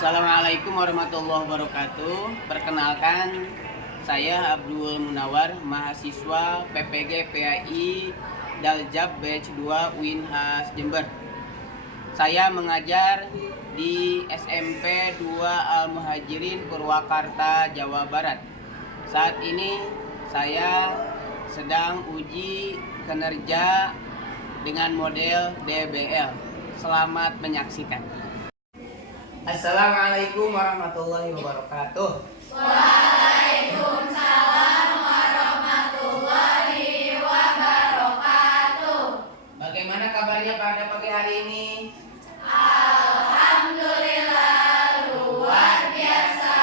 Assalamualaikum warahmatullahi wabarakatuh. Perkenalkan, saya Abdul Munawar, mahasiswa PPG PAI Daljab Batch 2 Winhas Jember. Saya mengajar di SMP 2 Al-Muhajirin Purwakarta, Jawa Barat. Saat ini saya sedang uji kinerja dengan model DBL. Selamat menyaksikan. Assalamualaikum warahmatullahi wabarakatuh. Waalaikumsalam warahmatullahi wabarakatuh. Bagaimana kabarnya pada pagi hari ini? Alhamdulillah luar biasa.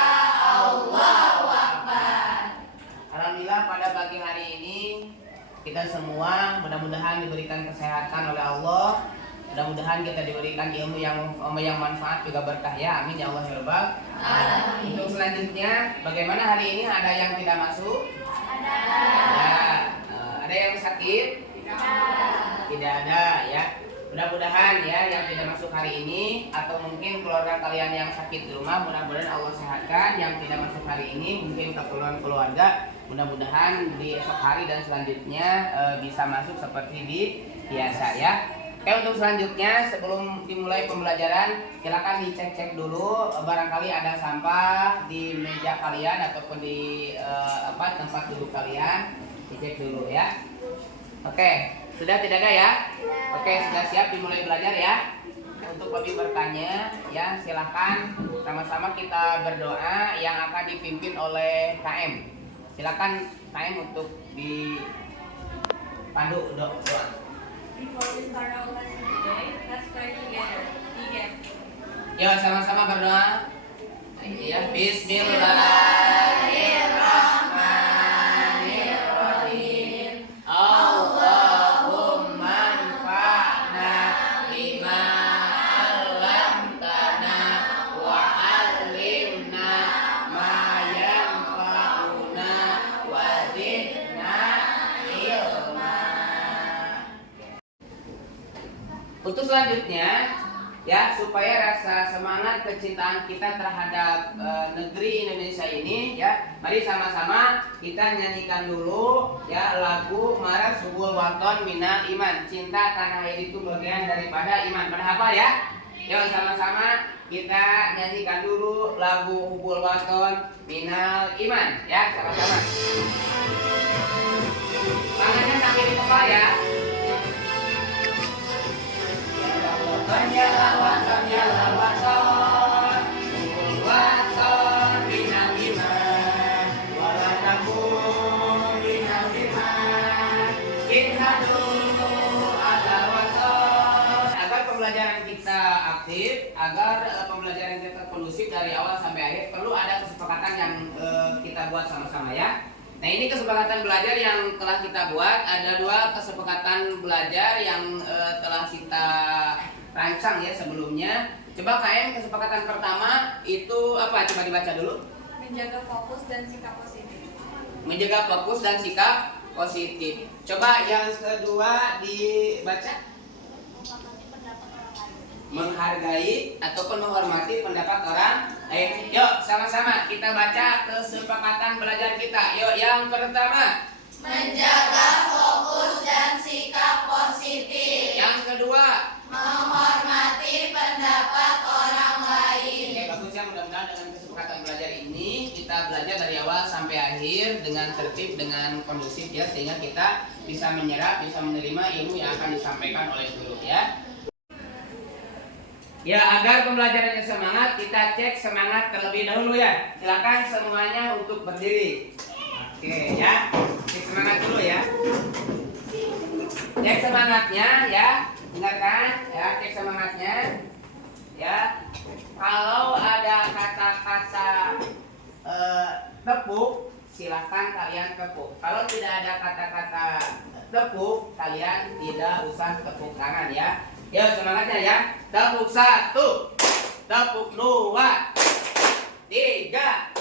Allahu Akbar. Alhamdulillah pada pagi hari ini kita semua mudah-mudahan diberikan kesehatan oleh Allah. Mudah-mudahan kita diberikan ilmu yang manfaat juga berkah ya. Amin ya Allah ya Rabbal alamin. Untuk selanjutnya, bagaimana hari ini ada yang tidak masuk? Ada. Ya. Ada yang sakit? Tidak ada ya. Mudah-mudahan ya yang tidak masuk hari ini atau mungkin keluarga kalian yang sakit di rumah, mudah-mudahan Allah sehatkan. Yang tidak masuk hari ini mungkin keperluan keluarga, mudah-mudahan di esok hari dan selanjutnya bisa masuk seperti biasa ya. Oke, untuk selanjutnya sebelum dimulai pembelajaran, silakan dicek-cek dulu barangkali ada sampah di meja kalian ataupun di tempat duduk kalian, dicek dulu ya. Oke, sudah tidak ada ya? Oke, sudah siap dimulai belajar ya. Untuk lebih bertanya ya, silakan sama-sama kita berdoa yang akan dipimpin oleh KM. Silakan KM untuk dipandu doa. Before we start our lesson today, let's pray together. Begin. Ya, sama-sama berdoa. Ya, Bismillahirrahmanirrahim. Allahumma anfa'na bima 'allamtana wa 'allimna ma yanfa'una wa zidna ilma. Untuk selanjutnya ya, supaya rasa semangat kecintaan kita terhadap negeri Indonesia ini ya, mari sama-sama kita nyanyikan dulu ya lagu Marar Subul Waton Minal Iman. Cinta tanah air itu bagian daripada iman. Pada hafal ya? Yuk sama-sama kita nyanyikan dulu lagu Hubul Waton Minal Iman ya, sama-sama. Tangannya sambil dipekal ya. Ya lawaton, Hubul Waton Minal Iman, walatamu minal iman, inhadu ala waton. Agar pembelajaran kita aktif, agar pembelajaran kita kondusif dari awal sampai akhir, perlu ada kesepakatan yang kita buat sama-sama ya. Nah, ini kesepakatan belajar yang telah kita buat. Ada dua kesepakatan belajar yang telah kita rancang ya sebelumnya. Coba KM, kesepakatan pertama itu apa? Coba dibaca dulu. Menjaga fokus dan sikap positif. Menjaga fokus dan sikap positif. Coba yang kedua dibaca. Menghargai ataupun menghormati pendapat orang lain. Yuk sama-sama kita baca kesepakatan belajar kita. Yuk yang pertama. Menjaga fokus dan sikap positif. Yang kedua. Menghormati pendapat orang lain. Oke, bagus ya, mudah-mudahan dengan kesepakatan belajar ini kita belajar dari awal sampai akhir dengan tertib, dengan kondusif ya, sehingga kita bisa menyerap, bisa menerima ilmu yang akan disampaikan oleh guru ya. Ya, agar pembelajarannya semangat, kita cek semangat terlebih dahulu ya. Silakan semuanya untuk berdiri. Oke ya, cek semangat dulu ya. Cek semangatnya ya, dengarkan ya, cek semangatnya ya. Kalau ada kata-kata tepuk, silakan kalian tepuk. Kalau tidak ada kata-kata tepuk, kalian tidak usah tepuk tangan ya. Ya, semangatnya ya. Tepuk 1, tepuk 2, 3.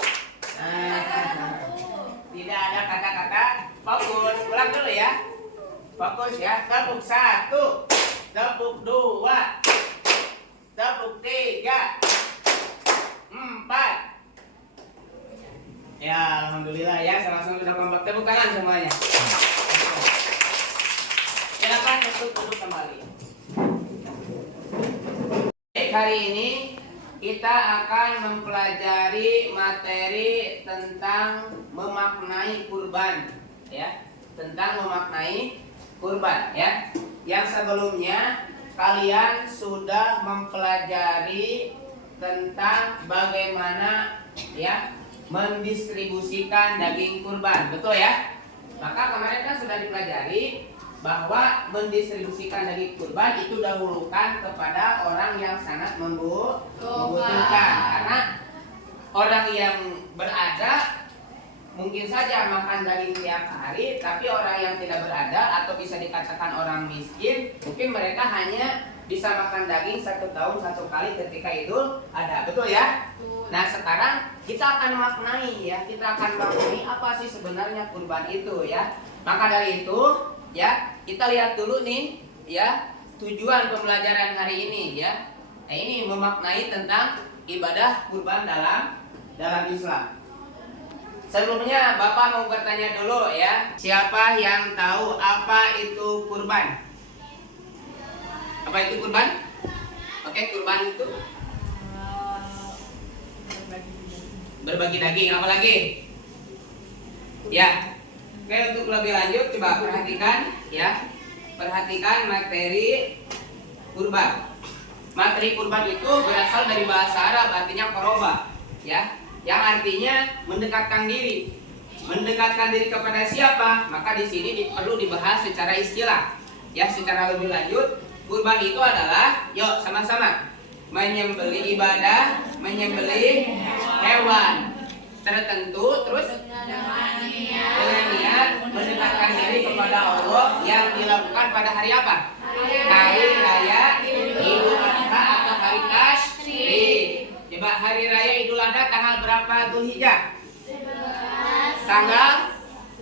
Tidak ada kata-kata fokus. Ulang dulu ya. Fokus ya. Tepuk 1, tepuk 2, tepuk 3, Ya, alhamdulillah ya, sama-sama sudah kompak. Tepuk tangan semuanya. Silakan untuk duduk kembali. Baik, hari ini kita akan mempelajari materi tentang memaknai kurban, ya, tentang memaknai kurban, ya. Yang sebelumnya kalian sudah mempelajari tentang bagaimana, ya, mendistribusikan daging kurban, betul ya? Maka kemarin kan sudah dipelajari bahwa mendistribusikan daging kurban itu dahulukan kepada orang yang sangat membutuhkan, karena orang yang berada mungkin saja makan daging tiap hari, tapi orang yang tidak berada atau bisa dikatakan orang miskin, mungkin mereka hanya bisa makan daging 1 tahun 1 kali ketika Idul Adha, betul ya? Nah, sekarang kita akan maknai, ya, kita akan maknai apa sih sebenarnya kurban itu, ya. Maka dari itu, ya, kita lihat dulu nih, ya, tujuan pembelajaran hari ini, ya. Nah, ini memaknai tentang ibadah kurban dalam Islam. Sebelumnya Bapak mau bertanya dulu, ya, siapa yang tahu apa itu kurban? Apa itu kurban? Oke, kurban itu berbagi daging, apa lagi? Ya. Oke, untuk lebih lanjut coba perhatikan, ya. Perhatikan materi kurban. Materi kurban itu berasal dari bahasa Arab, artinya qoroba, ya, yang artinya mendekatkan diri. Mendekatkan diri kepada siapa? Maka di sini perlu dibahas secara istilah. Ya, secara lebih lanjut, kurban itu adalah, yuk sama-sama, menyembelih ibadah, menyembelih hewan tertentu, terus dengan niat mendekatkan diri kepada Allah yang dilakukan pada hari apa? Hari Raya Idul Adha atau hari Tasyrik. Coba hari Raya Idul Adha tanggal berapa Dzulhijjah? Tanggal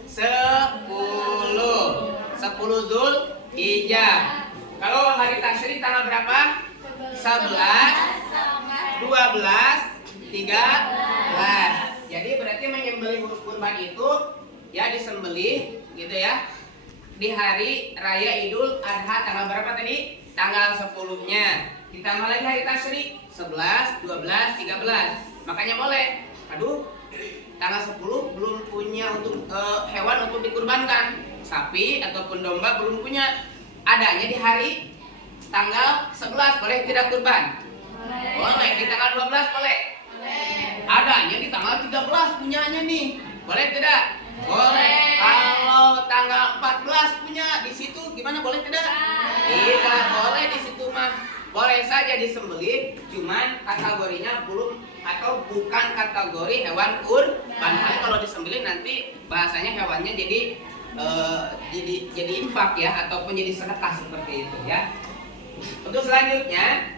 10 Dzulhijjah. Kalau hari Tasyrik tanggal berapa? 11, 12, 13. Jadi berarti menyembelih kurban itu, ya, disembelih gitu, ya, di hari Raya Idul Adha tanggal berapa tadi? Tanggal 10-nya. Ditambah lagi hari Tasyrik 11, 12, 13. Makanya boleh. Aduh, tanggal 10 belum punya untuk hewan untuk dikurbankan. Sapi ataupun domba belum punya. Adanya di hari tanggal 11, boleh tidak kurban? Boleh. Di tanggal 12 boleh? Adanya di tanggal 13 punyanya nih. Boleh tidak? Boleh. Kalau tanggal 14 punya di situ gimana, boleh tidak? Tidak boleh di situ mah. Boleh saja disembelih, cuman kategorinya belum atau bukan kategori hewan kurban. Kalau disembelih nanti bahasanya hewannya jadi infak, ya, ataupun jadi sedekah seperti itu, ya. Untuk selanjutnya,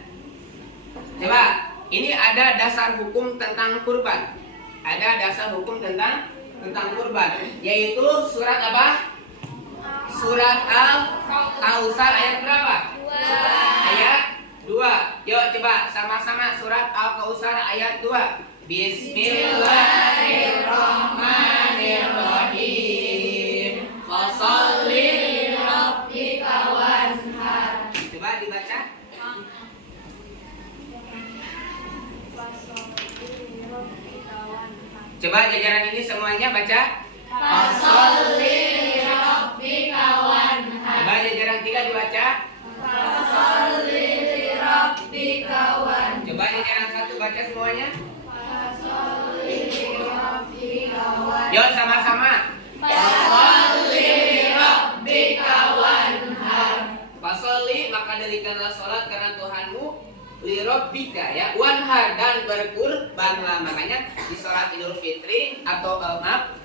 coba ini ada dasar hukum tentang kurban. Ada dasar hukum tentang kurban, yaitu surat apa? Surat Al-Kautsar ayat berapa? 2. Ayat 2. Yuk coba sama-sama surat Al-Kautsar ayat 2. Bismillahirrahmanirrahim. Fasholli lirabbika wanhar. Coba dibaca. Coba jajaran ini semuanya baca. Fasholli lirabbika wanhar. Coba jajaran 3 dibaca. Fasholli lirabbika wanhar. Coba jajaran 1 baca semuanya. Fasholli lirabbika wanhar. Yuk sama-sama. Fasholli lirabbika wanhar. Fasholli, maka dirikanlah salat karena Tuhanmu, lirabbika, ya, wanhar, dan berkurbanlah. Makanya di salat Idul Fitri atau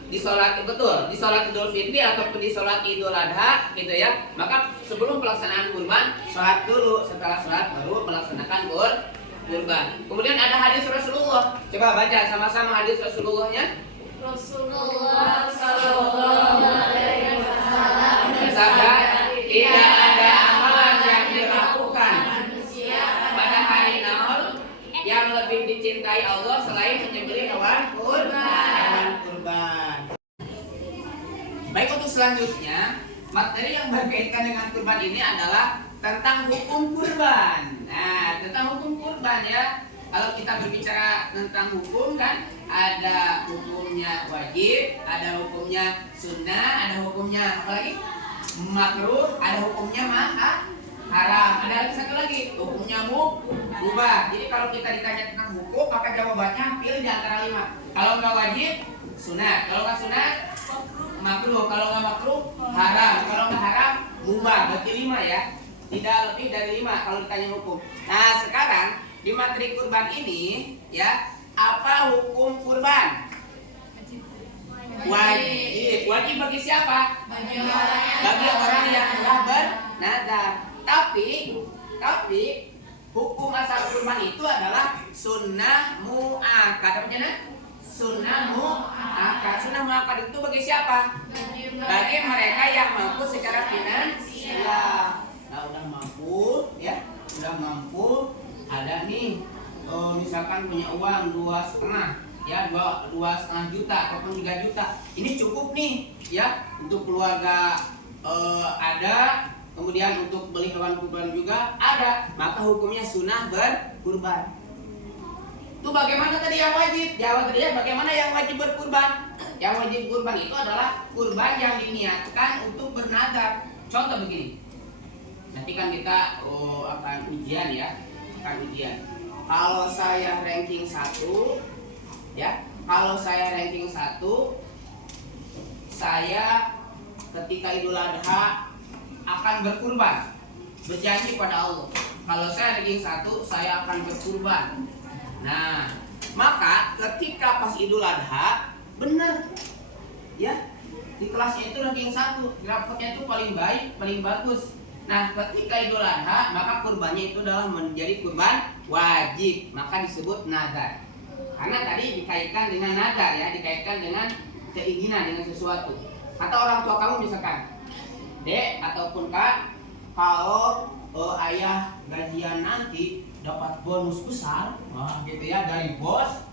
di salat Idul Fitri ataupun di salat Idul Adha gitu, ya. Maka sebelum pelaksanaan kurban, salat dulu, setelah salat baru melaksanakan kurban. Kemudian ada hadis Rasulullah. Coba baca sama-sama hadis Rasulullahnya. Rasulullah sallallahu alaihi wasallam Bersabda, tidak ada amalan yang dilakukan pada hari Nahar yang lebih dicintai Allah selain menyembelih hewan kurban. selanjutnya, materi yang berkaitan dengan kurban ini adalah tentang hukum kurban. Nah, tentang hukum kurban ya. Kalau kita berbicara tentang hukum kan, ada hukumnya wajib, ada hukumnya sunnah, ada hukumnya apa lagi? Makruh, ada hukumnya haram. Ada lagi satu lagi, hukumnya mubah. Jadi kalau kita ditanya tentang hukum, maka jawabannya pilih di antara 5. Kalau nggak wajib, sunat. Kalau nggak sunat, makruh. Kalau nggak makruh, haram. Kalau nggak haram, mubah. Berarti 5 ya. Tidak lebih dari 5 kalau ditanya hukum. Nah, sekarang di materi kurban ini ya, apa hukum kurban? Wajib. Wajib bagi siapa? Bagi orang yang telah bernadar. Tapi hukum asal kurban itu adalah sunnah muakkad. Apa namanya? Sunnah muakkad. Sunnah muakkad itu bagi siapa? Bagi mereka yang mampu secara finansial. Nah, udah mampu ya, udah mampu. Ada nih, misalkan punya uang 2,5 ya, 2,5 juta ataupun 3 juta. Ini cukup nih ya untuk keluarga, ada. Kemudian untuk beli hewan kurban juga ada. Maka hukumnya sunnah berkurban. Itu bagaimana tadi yang wajib? Jawab tadi ya, bagaimana yang wajib berkurban? Yang wajib kurban itu adalah kurban yang diniatkan untuk bernadar. Contoh begini. Nanti kan kita akan ujian ya. Kalau saya ranking 1 ya, kalau saya ranking 1, saya ketika Idul Adha akan berkurban, berjanji pada Allah. Kalau saya ranking 1, saya akan berkurban. Nah, maka ketika pas Idul Adha, benar ya, di kelasnya itu ranking 1, rapotnya itu paling baik, paling bagus. Nah, ketika Idul Adha, maka kurbannya itu adalah menjadi kurban wajib, maka disebut nadar. Karena tadi dikaitkan dengan nadar ya, dikaitkan dengan keinginan, dengan sesuatu. Kata orang tua kamu misalkan, Dek ataupun Kak, kalau ayah gajian nanti dapat bonus besar, wah gitu ya, dari bos,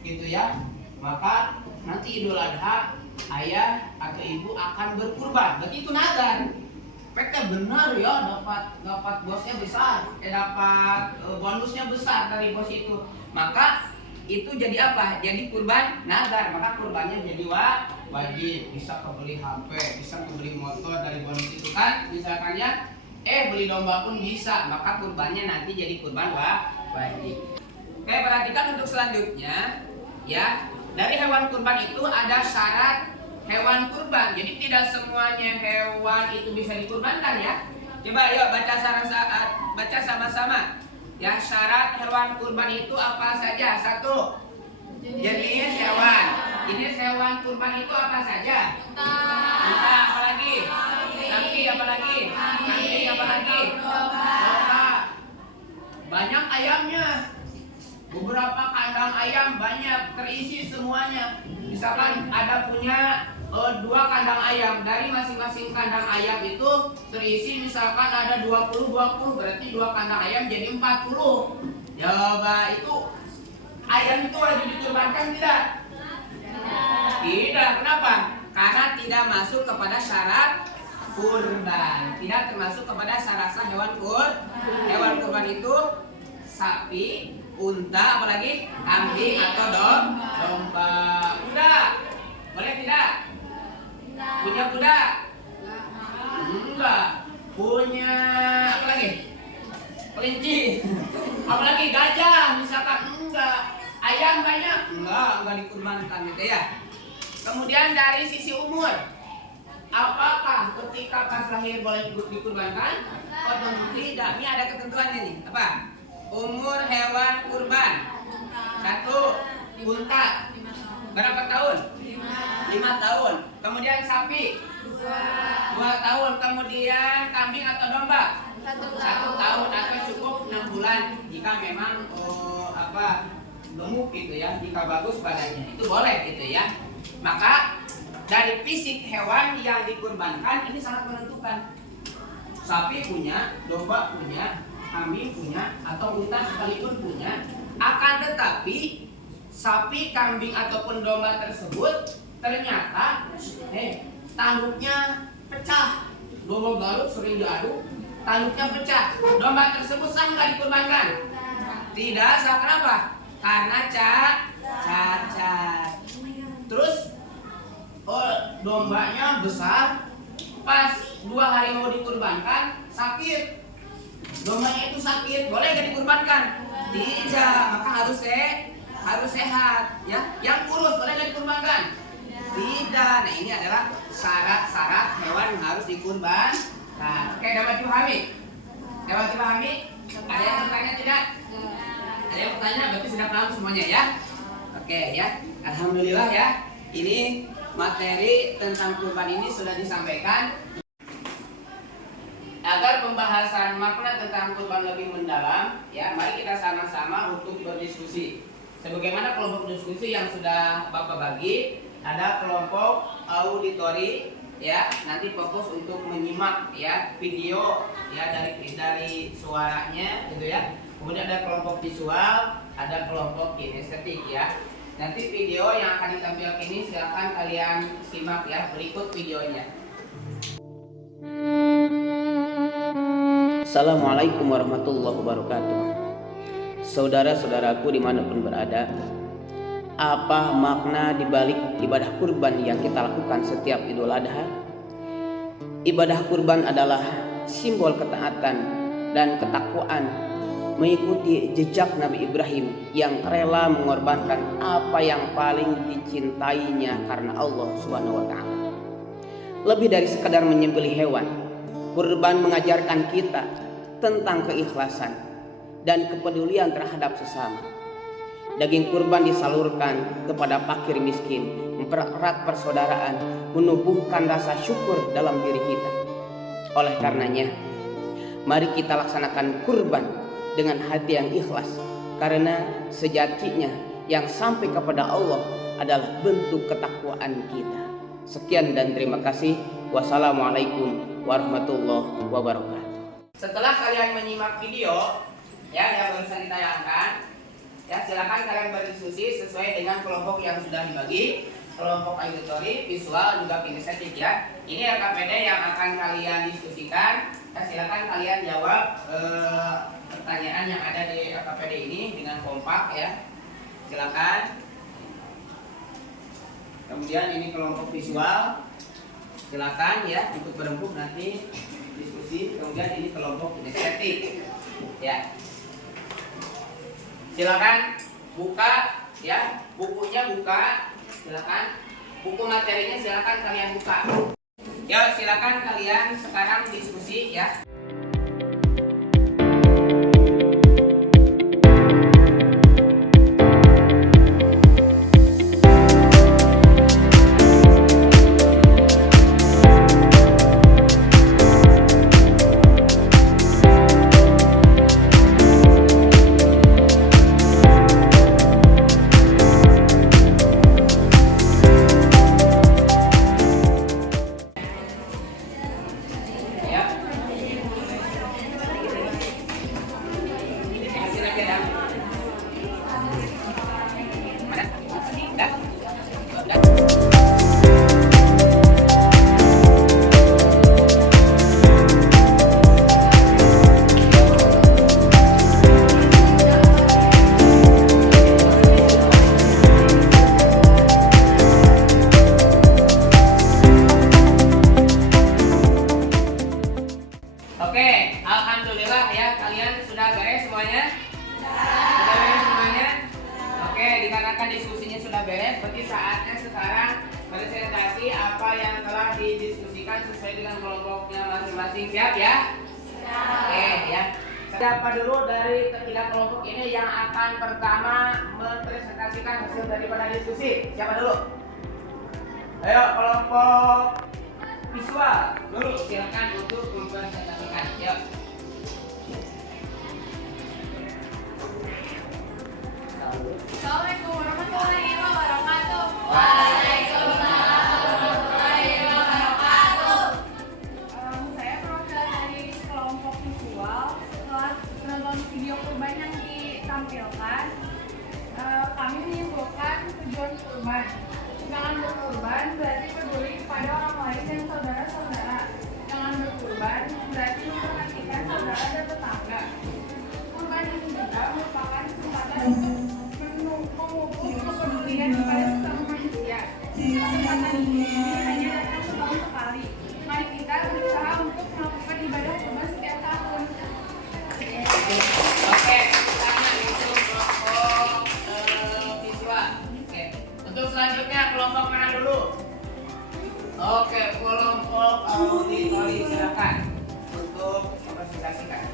gitu ya, maka nanti Idul Adha ayah atau ibu akan berkurban. Berarti itu nadar. Mereka benar ya, dapat bosnya besar, dapat bonusnya besar dari bos itu. Maka itu jadi apa? Jadi kurban nadar. Maka kurbannya jadi wajib. Bisa kebeli HP, bisa kebeli motor dari bonus itu kan, misalkan ya. Beli domba pun bisa. Maka kurbannya nanti jadi kurban wajib. Oke, perhatikan untuk selanjutnya ya. Dari hewan kurban itu ada syarat hewan kurban. Jadi tidak semuanya hewan itu bisa dikurbankan ya. Coba yuk baca sama-sama. Ya, syarat hewan kurban itu apa saja? 1. Jenis hewan. Jenis hewan kurban itu apa saja? Unta, apa lagi? Sapi, apa lagi? Kambing, apa lagi? Domba. Banyak ayamnya. Beberapa kandang ayam banyak, terisi semuanya. Misalkan ada punya 2 kandang ayam, dari masing-masing kandang ayam itu terisi misalkan ada 20, berarti 2 kandang ayam jadi 40. Coba itu ayam itu wajib dikurbankan tidak? Tidak. Kenapa? Karena tidak masuk kepada syarat kurban. Tidak termasuk kepada syarat sah hewan kurban itu sapi, unta, apalagi kambing atau domba. Kuda boleh tidak? Punya kuda? Enggak. Punya apa lagi? Kelinci. Apalagi gajah misalkan? Enggak. Ayam banyak? Enggak dikurbankan gitu ya. Kemudian dari sisi umur, apakah ketika pas lahir boleh dikurbankan? Oh, tentu tidak. Ini ada ketentuannya nih. Apa? Umur hewan kurban 1, unta berapa tahun? 5 tahun. Kemudian sapi 2 tahun. Kemudian kambing atau domba 1 tahun atau cukup 6 bulan jika memang gemuk gitu ya, jika bagus badannya itu boleh gitu ya. Maka dari fisik hewan yang dikurbankan ini sangat menentukan. Sapi punya, domba punya, kambing punya, atau unta sekalipun punya. Akan tetapi sapi, kambing ataupun domba tersebut ternyata tanduknya pecah. Domba Garut sering diadu, tanduknya pecah. Domba tersebut sah nggak dikurbankan? Tidak sah. Kenapa? Karena cacat. Terus dombanya besar, pas 2 hari mau dikurbankan sakit. Dombanya itu sakit, boleh nggak dikurbankan? Tidak, maka harus sehat, ya. Yang kurus boleh nggak dikurbankan? Tidak. Nah, ini adalah syarat-syarat hewan yang harus dikurbankan. Oke, dapat dipahami? Dapat dipahami? Ada yang bertanya tidak? Ada yang bertanya? Berarti sudah paham semuanya ya? Oke ya, alhamdulillah ya. Ini materi tentang kurban ini sudah disampaikan. Agar pembahasan makna tentang kurban lebih mendalam, ya, mari kita sama-sama untuk berdiskusi. Sebagaimana kelompok diskusi yang sudah Bapak bagi, ada kelompok auditori, ya, nanti fokus untuk menyimak ya video ya dari suaranya gitu ya. Kemudian ada kelompok visual, ada kelompok kinestetik ya. Nanti video yang akan ditampilkan ini silakan kalian simak ya, berikut videonya. Assalamualaikum warahmatullahi wabarakatuh. Saudara-saudaraku dimanapun berada, apa makna dibalik ibadah kurban yang kita lakukan setiap Idul Adha? Ibadah kurban adalah simbol ketaatan dan ketakwaan, mengikuti jejak Nabi Ibrahim yang rela mengorbankan apa yang paling dicintainya karena Allah Subhanahu wa taala. Lebih dari sekadar menyembelih hewan, kurban mengajarkan kita tentang keikhlasan dan kepedulian terhadap sesama. Daging kurban disalurkan kepada fakir miskin, mempererat persaudaraan, menumbuhkan rasa syukur dalam diri kita. Oleh karenanya, mari kita laksanakan kurban dengan hati yang ikhlas, karena sejatinya yang sampai kepada Allah adalah bentuk ketakwaan kita. Sekian dan terima kasih. Wassalamualaikum warahmatullahi wabarakatuh. Setelah kalian menyimak video ya yang barusan ditayangkan, ya silakan kalian berdiskusi sesuai dengan kelompok yang sudah dibagi, kelompok auditori, visual, juga kinestetik ya. Ini LKPD yang akan kalian diskusikan. Ya, silakan kalian jawab pertanyaan yang ada di LKPD ini dengan kompak ya. Silakan. Kemudian ini kelompok visual. Silakan ya ikut berembuk nanti diskusi. Kemudian ini kelompok kinestetik. Ya. Silakan buka ya, bukunya buka. Silakan. Buku materinya silakan kalian buka. Ya, silakan kalian sekarang diskusi ya. Alhamdulillah ya, kalian sudah beres semuanya? Sudah beres semuanya? Oke, dikarenakan diskusinya sudah beres, berarti saatnya sekarang presentasi apa yang telah didiskusikan sesuai dengan kelompoknya masing-masing. Siap ya? Oke ya. Siapa dulu dari ketiga kelompok ini yang akan pertama mempresentasikan hasil daripada diskusi? Siapa dulu? Ayo kelompok visual dulu, silakan untuk mempresentasikan. Yuk. Assalamualaikum warahmatullahi wabarakatuh. Waalaikumsalam warahmatullahi wabarakatuh. Saya perwakilan dari kelompok visual. Setelah menonton video kurban yang ditampilkan, kami menyimpulkan tujuan kurban. Dengan berkurban berarti peduli kepada kepada orang lain dan saudara-saudara. Dengan berkurban berarti memperhatikan saudara dan tetangga. Kurban ini juga merupakan kesempatan untuk memupuk kepedulian kepada sesama manusia. Kesempatan ini hanya datang setahun sekali. Mari kita berusaha untuk melakukan ibadah kurban setiap tahun. Oke, sama untuk kelompok siswa. Oke, untuk selanjutnya kelompok mana dulu? Oke, kelompok auditori silakan untuk mempresentasikan.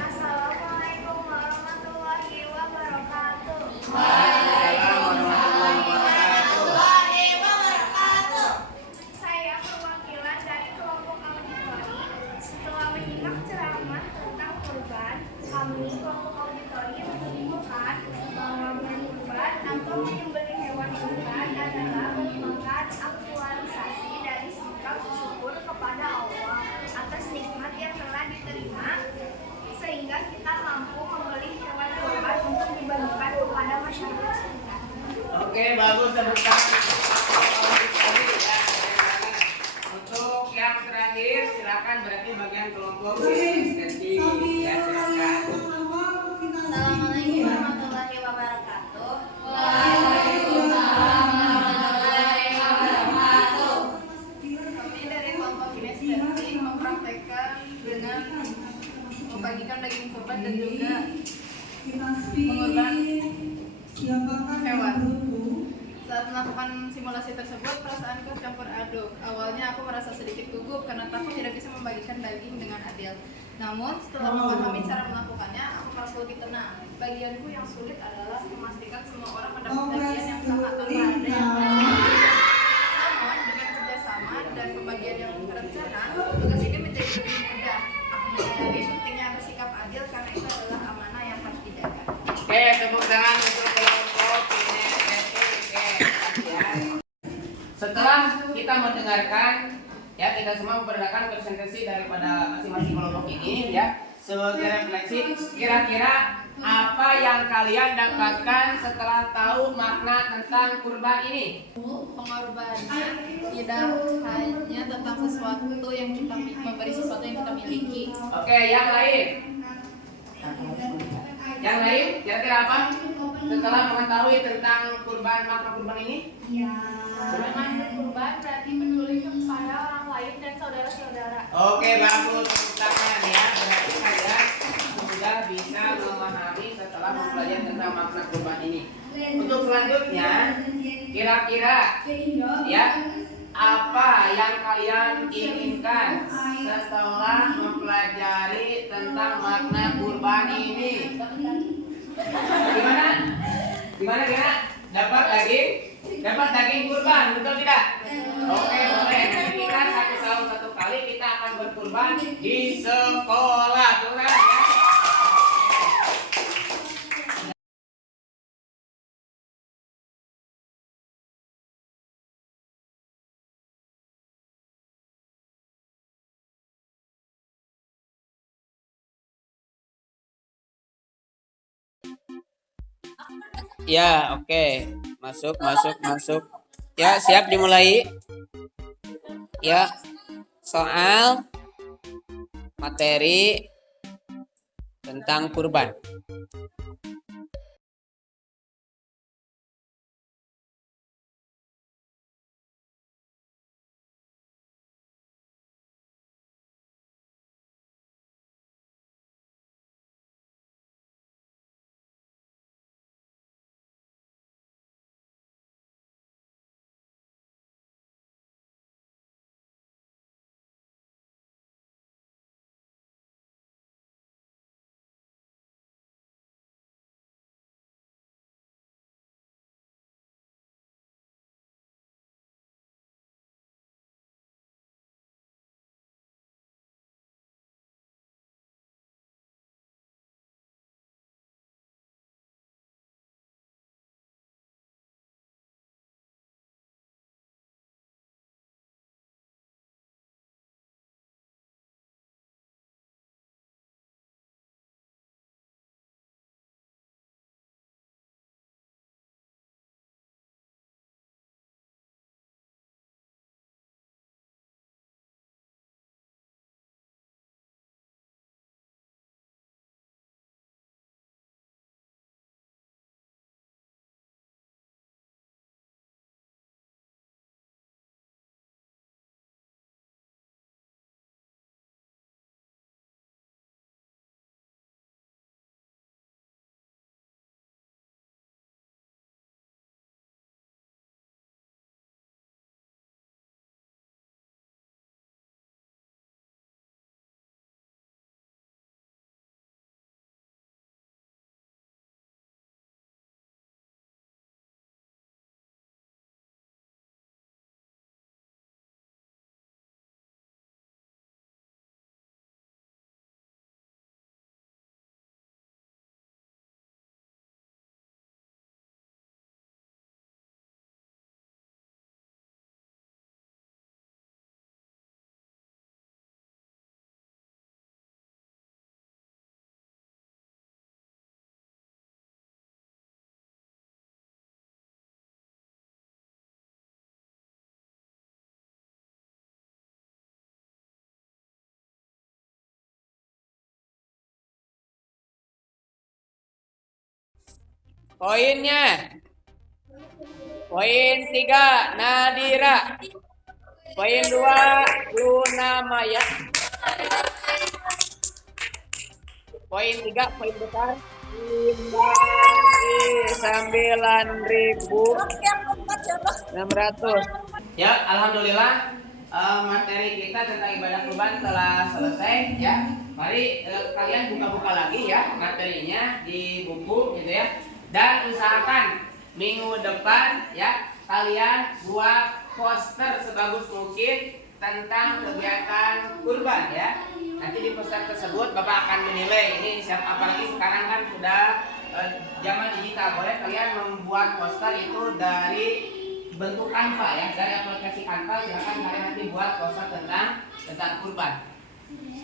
Assalamualaikum warahmatullahi wabarakatuh. Waalaikumsalam warahmatullahi wabarakatuh. Saya perwakilan dari kelompok auditori. Setelah menyimak ceramah tentang kurban, kami kelompok auditori menyimpulkan bahwa berkurban atau menyembelih hewan kurban adalah merupakan aktualisasi dari sikap syukur kepada Allah atas nikmat yang telah diterima, sehingga kita mampu membeli hewan kurban untuk dibagikan kepada masyarakat sekitar. Oke, bagus tepuk tangan untuk kelompok auditori ya. Untuk yang terakhir silakan berarti bagian kelompok asistensi ya, silakan. Assalamualaikum warahmatullahi wabarakatuh. Kami dari kelompok kinestetik mempraktekkan dengan membagikan daging kurban dan juga mengorban hewan. Saat melakukan simulasi tersebut, perasaanku campur aduk. Awalnya aku merasa sedikit gugup karena takut tidak bisa membagikan daging dengan adil. Namun, setelah memahami cara melakukannya, aku merasa lebih tenang. Bagianku yang sulit adalah memastikan semua orang mendapat bagian yang sama tanpa ada yang merasa. Namun, dengan kerjasama dan pembagian yang terencana, tugas ini menjadi lebih mudah. Aku menyadari pentingnya bersikap adil karena itu adalah amanah yang harus dijaga. Oke, tepuk tangan untuk kelompok kinestetik. Oke, ya. Setelah kita mendengarkan ya, kita semua memperdengarkan presentasi daripada masing-masing kelompok ini ya. Sebagai refleksi, kira-kira apa yang kalian dapatkan setelah tahu makna tentang kurban ini? Pengorbanan tidak hanya tentang sesuatu yang kita memberi sesuatu yang kita miliki. Oke, yang lain? Yang lain, kira-kira apa? Setelah mengetahui tentang kurban, makna kurban ini? Dengan berkurban berarti peduli kepada orang lain dan saudara-saudara. Oke, bagus, tepuk tangan ya. Berarti kalian sudah bisa memahami setelah mempelajari tentang makna kurban ini. Untuk selanjutnya, kira-kira ya, apa yang kalian inginkan setelah mempelajari tentang makna kurban ini? Gimana? Gimana? Dapat daging? Dapat daging kurban, betul tidak? Oke, boleh. Jadi kita 1 tahun 1 kali kita akan berkurban di sekolah, betul kan? Ya? Ya, oke. Masuk. Ya, siap dimulai. Ya, soal materi tentang kurban. Poinnya. Poin 3 Nadira. Poin 2 Luna Maya. Poin 3 poin besar 9.600. Ya, alhamdulillah materi kita tentang ibadah kurban telah selesai ya. Mari kalian buka-buka lagi ya materinya di buku gitu ya. Dan usahakan minggu depan ya kalian buat poster sebagus mungkin tentang kegiatan kurban ya. Nanti di poster tersebut Bapak akan menilai ini siapa, apalagi sekarang kan sudah zaman digital, boleh kalian membuat poster itu dari bentuk Canva ya, dari aplikasi Canva. Silakan kalian nanti buat poster tentang kurban.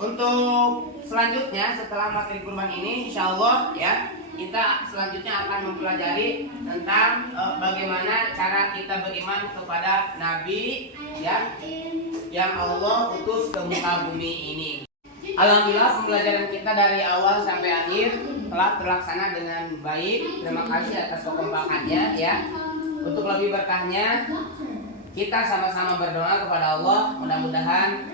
Untuk selanjutnya setelah materi kurban ini, insya Allah ya kita selanjutnya akan mempelajari tentang bagaimana cara kita beriman kepada Nabi ya yang Allah utus ke muka bumi ini. Alhamdulillah pembelajaran kita dari awal sampai akhir telah terlaksana dengan baik. Terima kasih atas kekompakannya ya. Untuk lebih berkahnya kita sama-sama berdoa kepada Allah, mudah-mudahan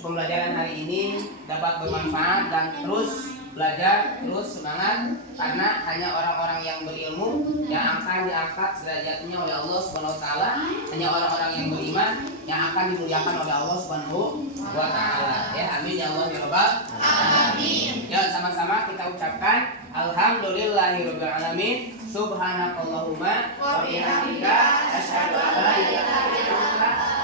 pembelajaran hari ini dapat bermanfaat dan terus belajar, terus semangat, karena hanya orang-orang yang berilmu yang akan diangkat derajatnya oleh Allah Subhanahu wa taala, hanya orang-orang yang beriman yang akan dimuliakan oleh Allah Subhanahu wa taala. Ya, amin ya Allah ya rabbal alamin. Ya, sama-sama kita ucapkan alhamdulillahirabbil alamin. Subhanakallahumma wa bihamdika asyhadu an la ilaha illa anta